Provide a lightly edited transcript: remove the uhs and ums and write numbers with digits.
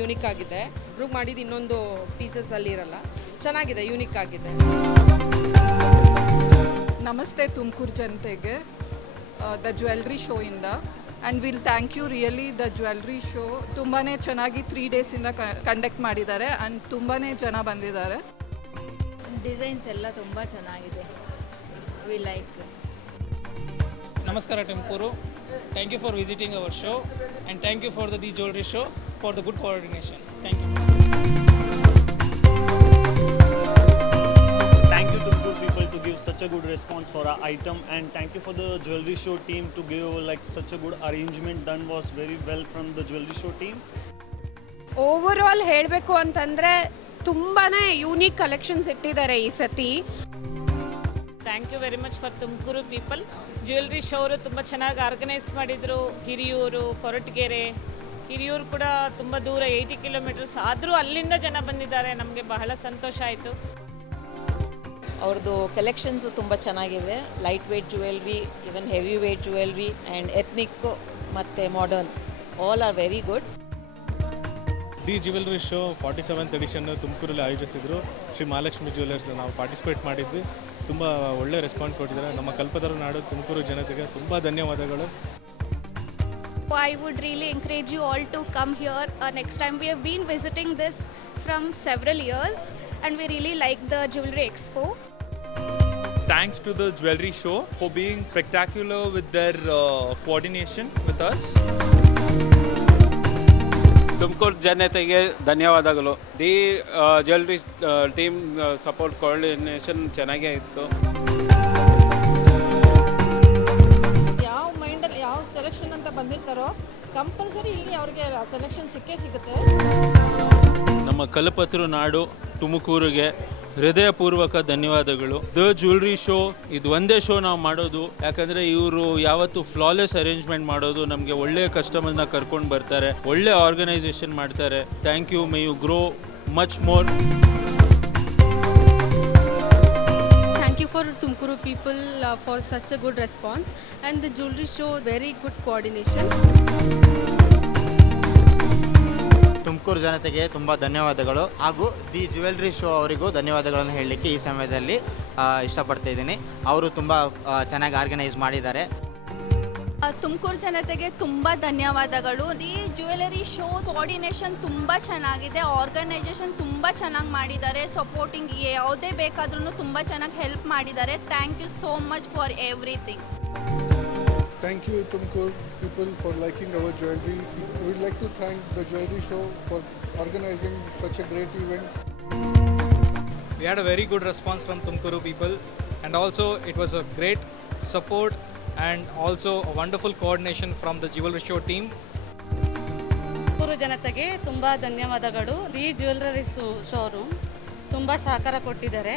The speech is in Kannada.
ಯೂನಿಕ್ ಆಗಿದೆ. ಇವ್ರಿಗೆ ಮಾಡಿದ್ದು ಇನ್ನೊಂದು ಪೀಸಸಲ್ಲಿ ಇರಲ್ಲ. ಚೆನ್ನಾಗಿದೆ, ಯೂನಿಕ್ ಆಗಿದೆ. ನಮಸ್ತೆ ತುಮಕೂರು ಜನತೆಗೆ ದ ಜ್ಯುವೆಲ್ರಿ ಶೋ ಇಂದ. And will thank you really the jewellery show. ತುಂಬಾ ಚೆನ್ನಾಗಿ 3 ಡೇಸಿಂದ ಕಂಡಕ್ಟ್ ಮಾಡಿದ್ದಾರೆ ಆ್ಯಂಡ್ ತುಂಬಾ ಜನ ಬಂದಿದ್ದಾರೆ. ಡಿಸೈನ್ಸ್ ಎಲ್ಲ ತುಂಬ ಚೆನ್ನಾಗಿದೆ. We like. ನಮಸ್ಕಾರ Tumakuru. Thank you for visiting our show and thank you for the jewellery show for the good coordination. Thank you. Thank you Tumkur people to give such a good response for our item, and thank you for the jewelry show team to give like such a good arrangement done was very well from the jewelry show team. Overall ಹೇಳಬೇಕು ಅಂತಂದರೆ ತುಂಬಾ ಯೂನಿಕ್ ಕಲೆಕ್ಷನ್ಸ್ ಇಟ್ಟಿದ್ದಾರೆ ಈ ಸತಿ. Thank you very much for Tumkur people. Jewellery show ಅವರು ತುಂಬ ಚೆನ್ನಾಗಿ ಆರ್ಗನೈಸ್ ಮಾಡಿದರು. ಹಿರಿಯೂರು, ಕೊರಟಗೆರೆ, ಹಿರಿಯೂರು ಕೂಡ ತುಂಬ ದೂರ 80 ಕಿಲೋಮೀಟರ್ಸ್ ಆದರೂ ಅಲ್ಲಿಂದ ಜನ ಬಂದಿದ್ದಾರೆ. ನಮಗೆ ಬಹಳ ಸಂತೋಷ ಆಯಿತು. ಅವ್ರದ್ದು ಕಲೆಕ್ಷನ್ಸು ತುಂಬ ಚೆನ್ನಾಗಿದೆ. Light weight jewellery, even heavy weight jewellery and ethnic ಮತ್ತು modern all are very good. The jewellery show 47th edition ತುಮಕೂರಲ್ಲಿ ಆಯೋಜಿಸಿದ್ರು. ಶ್ರೀ ಮಹಾಲಕ್ಷ್ಮಿ ಜ್ಯುವೆಲ್ಲರ್ಸ್ ನಾವು ಪಾರ್ಟಿಸಿಪೇಟ್ ಮಾಡಿದ್ವಿ. ತುಂಬ ಒಳ್ಳೆ ರೆಸ್ಪಾನ್ಸ್ ಕೊಟ್ಟಿದ್ದಾರೆ. ನಮ್ಮ ಕಲ್ಪತರು ನಾಡು ತುಮಕೂರು ಜನತೆಗೆ ತುಂಬ ಧನ್ಯವಾದಗಳು. I would really encourage you all to come here next time. We have been visiting this from several years and we really like the Jewelry Expo. Thanks to the Jewelry Show for being spectacular with their coordination with us. Tumakuru ಜನತೆಗೆ ಧನ್ಯವಾದಗಳು. The jewellery team support coordination ಚೆನ್ನಾಗೇ ಇತ್ತು. ಯಾವ ಮೈಂಡಲ್ಲಿ ಯಾವ ಸೆಲೆಕ್ಷನ್ ಅಂತ ಬಂದಿರ್ತಾರೋ ಕಂಪಲ್ಸರಿ ಇಲ್ಲಿ ಅವ್ರಿಗೆ ಸೆಲೆಕ್ಷನ್ ಸಿಗುತ್ತೆ. ನಮ್ಮ ಕಲ್ಪತರು ನಾಡು ತುಮಕೂರಿಗೆ ಹೃದಯಪೂರ್ವಕ ಧನ್ಯವಾದಗಳು. ದ ಜ್ಯುವೆಲ್ರಿ ಶೋ ಇದು ಒಂದೇ ಶೋ ನಾವು ಮಾಡೋದು, ಯಾಕಂದರೆ ಇವರು ಯಾವತ್ತು ಫ್ಲಾಲೆಸ್ ಅರೇಂಜ್ಮೆಂಟ್ ಮಾಡೋದು. ನಮಗೆ ಒಳ್ಳೆಯ ಕಸ್ಟಮರ್ನ ಕರ್ಕೊಂಡು ಬರ್ತಾರೆ, ಒಳ್ಳೆ ಆರ್ಗನೈಸೇಷನ್ ಮಾಡ್ತಾರೆ. Thank you. May you grow much more. Thank you for Tumkuru people for such a good response and the jewelry show very good coordination. Tumakuru ಜನತೆಗೆ ತುಂಬ ಧನ್ಯವಾದಗಳು ಹಾಗೂ ದಿ ಜ್ಯುವೆಲ್ರಿ ಶೋ ಅವರಿಗೂ ಧನ್ಯವಾದಗಳನ್ನು ಹೇಳಲಿಕ್ಕೆ ಈ ಸಮಯದಲ್ಲಿ ಇಷ್ಟಪಡ್ತಾ ಇದ್ದೀನಿ. ಅವರು ತುಂಬ ಚೆನ್ನಾಗಿ ಆರ್ಗನೈಸ್ ಮಾಡಿದ್ದಾರೆ. ತುಮಕೂರು ಜನತೆಗೆ ತುಂಬ ಧನ್ಯವಾದಗಳು. ದಿ ಜ್ಯುವೆಲರಿ ಶೋ ಕೋಆರ್ಡಿನೇಷನ್ ತುಂಬ ಚೆನ್ನಾಗಿದೆ, ಆರ್ಗನೈಸೇಷನ್ ತುಂಬ ಚೆನ್ನಾಗಿ ಮಾಡಿದ್ದಾರೆ. ಸಪೋರ್ಟಿಂಗ್ ಯಾವುದೇ ಬೇಕಾದ್ರೂ ತುಂಬ ಚೆನ್ನಾಗಿ ಹೆಲ್ಪ್ ಮಾಡಿದ್ದಾರೆ. Thank you so much for everything. Thank you Tumkur people for liking our jewelry. We would like to thank the jewelry show for organizing such a great event. We had a very good response from Tumkuru people and also it was a great support and also a wonderful coordination from the jewelry show team. Tumakuru ಜನತೆಗೆ ತುಂಬ ಧನ್ಯವಾದಗಳು. ದಿ ಜ್ಯುವೆಲ್ಲರಿ ಶೋರೂಮ್ ತುಂಬ ಸಹಕಾರ ಕೊಟ್ಟಿದ್ದಾರೆ.